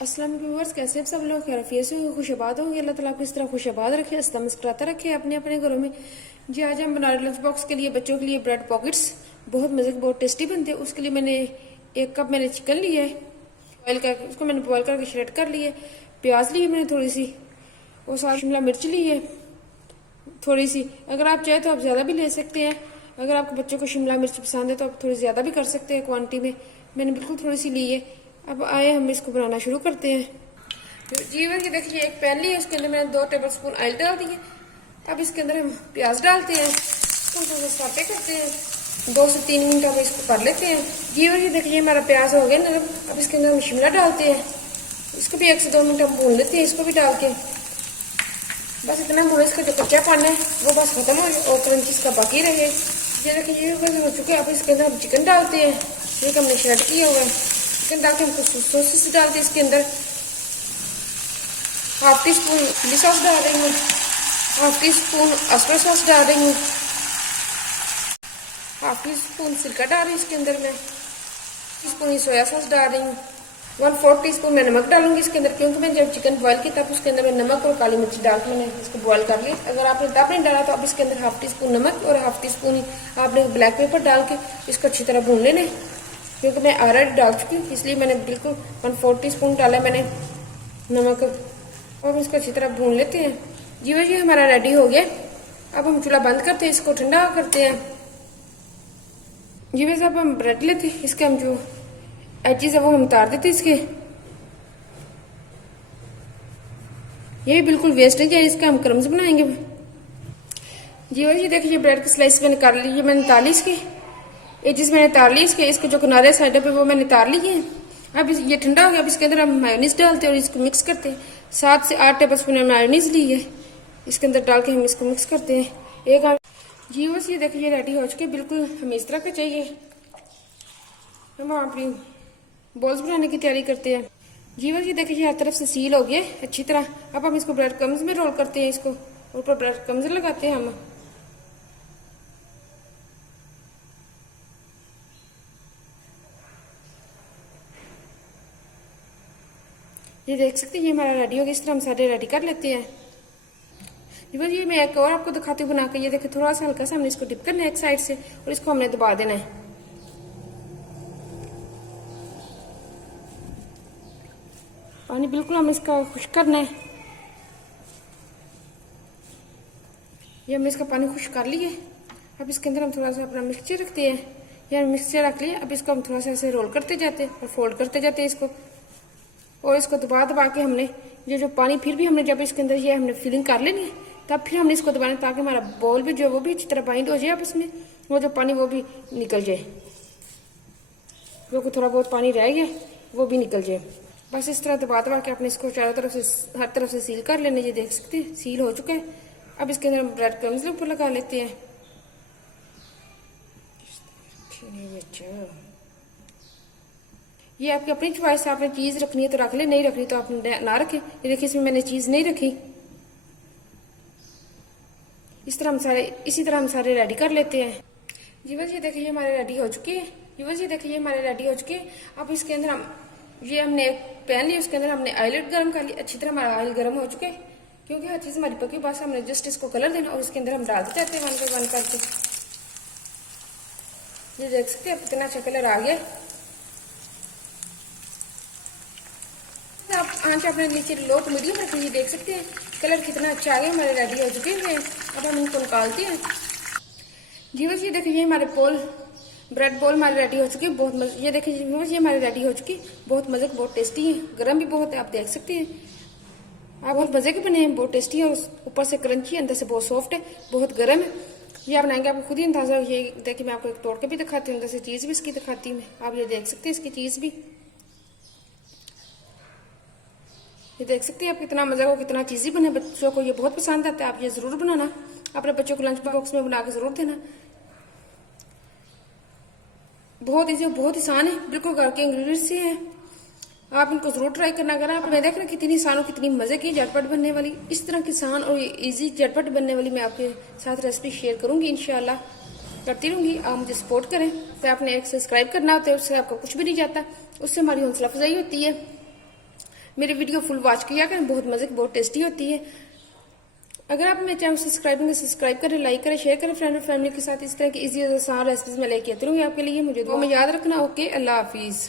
अस्सलाम वालेकुम व्यूअर्स, कैसे आप सब लोग खैरियत से हो, खुशआबाद होंगे। अल्लाह ताला आपको इस तरह खुशआबाद रखे, हंसता मुस्कुराता रखे अपने अपने घरों में। जी आज हम बना रहे लंच बॉक्स के लिए बच्चों के लिए ब्रेड पॉकेट्स। बहुत मज़े के, बहुत टेस्टी बनते हैं। उसके लिए मैंने 1 कप मैंने चिकन लिया है, बॉयल करके उसको मैंने बॉयल करके श्रेड कर लिया है। प्याज ली है मैंने थोड़ी सी, और साथ शिमला मिर्च ली है थोड़ी सी। अगर आप चाहे तो आप ज़्यादा भी ले सकते हैं। अगर आपके बच्चों को शिमला मिर्च पसंद है तो आप थोड़ी ज़्यादा भी कर सकते हैं क्वांटिटी में। मैंने बिल्कुल थोड़ी सी ली है। अब आए हम इसको बनाना शुरू करते हैं। तो जीवन की देखिए एक पैन ली है, उसके अंदर मैंने 2 टेबल स्पून ऑयल डाल दिए। अब इसके अंदर हम प्याज डालते हैं, थोड़ा सा साटे करते हैं। 2 से 3 मिनट अब इसको कर लेते हैं। जीवन की देखिए हमारा प्याज हो गया नरम। अब इसके अंदर हम शिमला डालते हैं, इसको भी 1 से 2 मिनट हम भून लेते हैं। इसको भी डाल के बस इतना भूने, इसका जो कच्चा पानी है वो बस खत्म हो जाए और क्रंची इसका बाकी रहे। ये देखिए ये बस हो चुके हैं। अब इसके अंदर हम चिकन डालते हैं, एक हमने श्रेड किया हुआ है। चिकन डाल के हम कुछ सॉसेस डालते हैं। इसके अंदर 1/2 टी स्पून चिली सॉस डाल रही हूँ, 1/2 टी स्पून ऑयस्टर सॉस डाल रही हूँ, 1/2 टी स्पून सिरका डाल रही हूँ। इसके अंदर मैं 1 टीस्पून सोया सॉस डाल रही हूँ। 1/4 टीस्पून मैं नमक डालूंगी इसके अंदर, क्योंकि मैंने जब चिकन बॉयल की तब उसके अंदर मैं नमक और काली मिर्च डाल के मैंने इसको बॉयल कर लिया। अगर आपने तब नहीं डाला तो आप इसके अंदर 1/2 टीस्पून नमक और 1/2 टीस्पून आपने ब्लैक पेपर डाल के इसको अच्छी तरह भून लेना, क्योंकि मैं ऑलरेडी डाल चुकी हूँ इसलिए मैंने बिल्कुल 1/4 टीस्पून डाला मैंने नमक। अब इसको अच्छी तरह भून लेते हैं। जी जी हमारा रेडी हो गया। अब हम चूल्हा बंद करते हैं, इसको ठंडा करते हैं। जी वैसे अब हम ब्रेड लेते हैं, इसके हम जो एजेस है वो हम उतार देते इसके। ये बिल्कुल वेस्ट नहीं जाए, इसका हम क्रम्स बनाएंगे। जी भाई ये देखिए ब्रेड की स्लाइस मैंने कर ली है, मैंने तार ली इसकी एजेस मैंने तार ली इसके जो किनारे साइड पे वो मैंने तार ली है। अब ये ठंडा हो गया। अब इसके अंदर हम मायोनीज डालते हैं और इसको मिक्स करते हैं। 7 से 8 टेबल स्पून मायोनीज ली है, इसके अंदर डाल के हम इसको मिक्स करते हैं। एक जी बस ये देखिए रेडी हो चुके, बिल्कुल हमें इस तरह का चाहिए। हम अपनी बॉल्स बनाने की तैयारी करते हैं। जी बस ये देखिए हर तरफ से सील हो गया अच्छी तरह। अब हम इसको ब्रेड क्रम्स में रोल करते हैं, इसको ऊपर ब्रेड क्रम्स लगाते हैं हम। ये देख सकते हैं ये हमारा रेडी हो गया। इस तरह हम सारे रेडी कर लेते हैं। जी बस ये मैं एक और आपको दिखाती हूँ बना के। ये देखिए थोड़ा सा हल्का सा हमने इसको डिप करना है एक साइड से और इसको हमने दबा देना है। पानी बिल्कुल हम इसका खुश्क करना है। ये हमने इसका पानी खुश्क कर लिया। अब इसके अंदर हम थोड़ा सा अपना मिक्सचर रखते हैं। ये हम मिक्सचर रख लिया। अब इसको हम थोड़ा सा ऐसे रोल करते जाते हैं और फोल्ड करते जाते हैं इसको, और इसको दबा दबा के हमने ये जो पानी फिर भी हमने जब इसके अंदर ये हमने फिलिंग कर लेनी है तब फिर हमने इसको दबाना, ताकि हमारा बॉल भी जो वो भी अच्छी तरह बाइंड हो जाए आपस में, वो जो पानी वो भी निकल जाए, जो थोड़ा बहुत पानी रह गया वो भी निकल जाए। बस इस तरह दबा दबा के आपने इसको चारों तरफ से हर तरफ से सील कर लेने। ये देख सकते हैं सील हो चुका है। अब इसके अंदर हम ब्रेड क्रम्स ऊपर लगा लेते हैं। ये आपकी अपनी चॉइस है, आपने चीज रखनी है तो रख ले, नहीं रखनी तो आप ना रखें। ये देखिए इसमें मैंने चीज नहीं रखी। इसी तरह हम सारे रेडी कर लेते हैं। जी बस ये देखिए हमारे रेडी हो चुके हैं। जी बस ये देखिए हमारे रेडी हो चुके हैं। अब इसके अंदर हम ये हमने एक पैन लिया, उसके अंदर हमने ऑयल गर्म कर लिया। अच्छी तरह हमारा ऑयल गर्म हो चुका है, क्योंकि हर चीज हमारी पकी। बस हमने जस्ट इसको कलर देना और इसके अंदर हम डालते जाते हैं 1 बाय 1 करके। ये देख सकते हैं कितना अच्छा कलर आ गया। आप आंच अपने नीचे लो टू मीडियम रखिए। ये देख सकते हैं कलर कितना अच्छा आ गया। हमारे रेडी हो चुके हैं। अब हम इनको निकालते हैं। जी बस ये देखिए हमारे ब्रेड बॉल हमारे रेडी हो चुके हैं। बहुत मजे, ये देखिए बस ये हमारे रेडी हो चुकी, बहुत मजे के, बहुत टेस्टी है। गर्म भी बहुत है, आप देख सकते हैं। आप बहुत मजे के बने हैं, बहुत टेस्टी है। ऊपर से क्रंची, अंदर से बहुत सॉफ्ट है, बहुत गर्म है। ये आप बनाएंगे आपको खुद ही अंदाजा। ये देखिए मैं आपको एक तोड़ के भी दिखाती हूँ, अंदर से चीज भी इसकी दिखाती हूँ मैं। आप ये देख सकते हैं इसकी चीज भी, ये देख सकते हैं आप कितना मजा हो, कितना चीजी बने। बच्चों को ये बहुत पसंद आता है। आप ये जरूर बनाना, अपने बच्चों को लंच बॉक्स में बना के जरूर देना। बहुत इजी, बहुत आसान है, बिल्कुल घर के इंग्रेडिएंट्स से है। आप इनको जरूर ट्राई करना। अगर आप मैं देख रहे कितनी आसान और कितनी मजे की झटपट बनने वाली, इस तरह की आसान और इजी झटपट बनने वाली मैं आपके साथ रेसिपी शेयर करूंगी। इंशाल्लाह करती रहूंगी। आप मुझे सपोर्ट करें। तो आपने एक सब्सक्राइब करना होता है, उससे आपको कुछ भी नहीं जाता, उससे हमारी हौसला अफजाई होती है। मेरी वीडियो फुल वॉच किया करें, बहुत मजे की, बहुत टेस्टी होती है। अगर आप मेरे चैनल सब्सक्राइब करें, लाइक करें, शेयर करें फ्रेंड और फैमिली के साथ। इस तरह की इजी आसान रेसिपीज मैं लेके आती रहूंगी आपके लिए। मुझे दुआ में याद रखना। ओके, अल्लाह हाफिज।